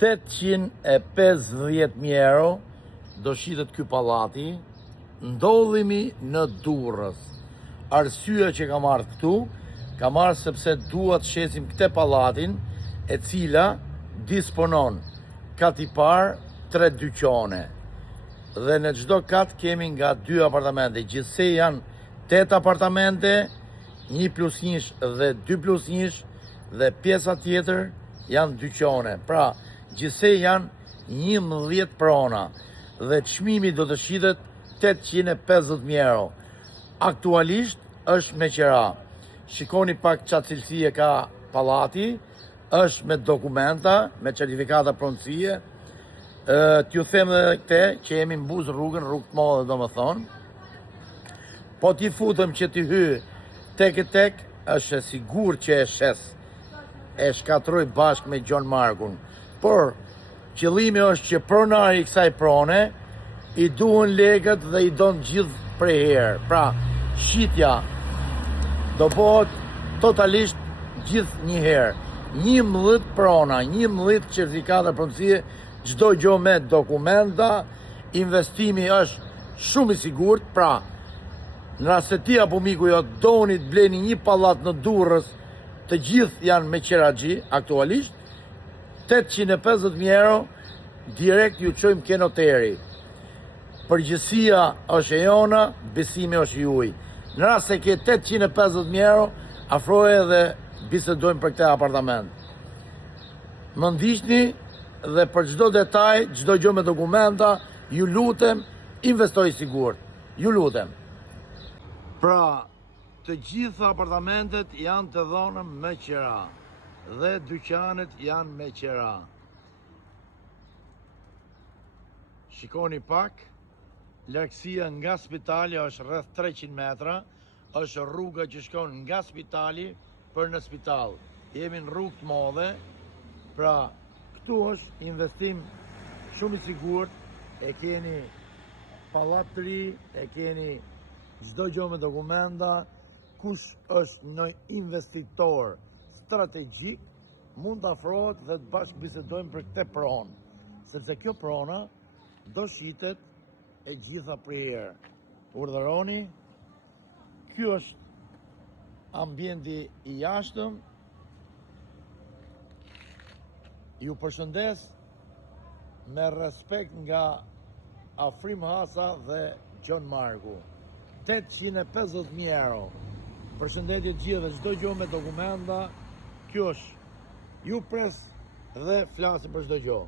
850.000 euro do shitet ky pallati. Ndodhemi në Durrës. Arsyeja që kam ardhur këtu, kam ardhur sepse dua të shesim këtë pallatin, e cila disponon kat i parë 3 dyqane. Dhe në çdo kat kemi nga 2 apartamente. Gjithsej janë 8 apartamente, 1+1 dhe 2+1 dhe pjesa tjetër janë dyqane. Pra, gjithsej janë 11 prona dhe çmimi do të shitet 850.000 euro. Aktualisht është me qira. Shikoni pak çfarë cilësie ka pallati, është me dokumenta, me certifikata pronësie. T'ju them edhe këte që jemi mbuz rrugën, rrugë të madhe domethënë. Po t'i futëm që t'i hy tek, është e sigurt që e shes, e shkatroj bashkë me Gjon Markun. Por qëllimi është që pronari i kësaj prone i duhen legët dhe i don gjithë prej herë. Pra, shitja do bëhet totalisht gjithë një herë. 11 prona, 11 certifikata pronësie, çdo gjë me dokumenta, investimi është shumë i sigurt. Pra, në rast se ti apo miku jo doni të bleni një pallat në Durrës, të gjithë janë me qeraxhi aktualisht, 850.000 euro direkt ju çojmë ke noteri. Përgjësia është e jona, besimi është juaj. Në rast se ke 850.000 euro, afroje dhe bisedojmë për këtë apartament. Më ndiqni dhe për çdo detaj, çdo gjë me dokumenta, ju lutem, investoj sigurt. Ju lutem. Pra, të gjitha apartamentet janë të dhëna me qira dhe dyqanet janë me qira. Shikoni pak. Largësia nga spitali është rreth 300 metra, është rruga që shkon nga spitali për në spital. Jemi në rrugë të madhe, pra këtu është investim shumë i sigurt, e keni pallat të ri, e keni çdo gjë me dokumenta. Kush është një investitor strategjik, mund të afrohet dhe të bashkë bisedojmë për këtë pronë, sepse kjo prona do shitet e gjitha prerë. Urdhëroni, ky është ambienti i jashtëm. Ju përshëndes me respekt nga Afrim Hasa dhe Gjon Marku. 850.000 euro. Përshëndetje të gjithë dhe çdo gjë me dokumenta. Kjo është. Ju pres dhe flasim për çdo gjë.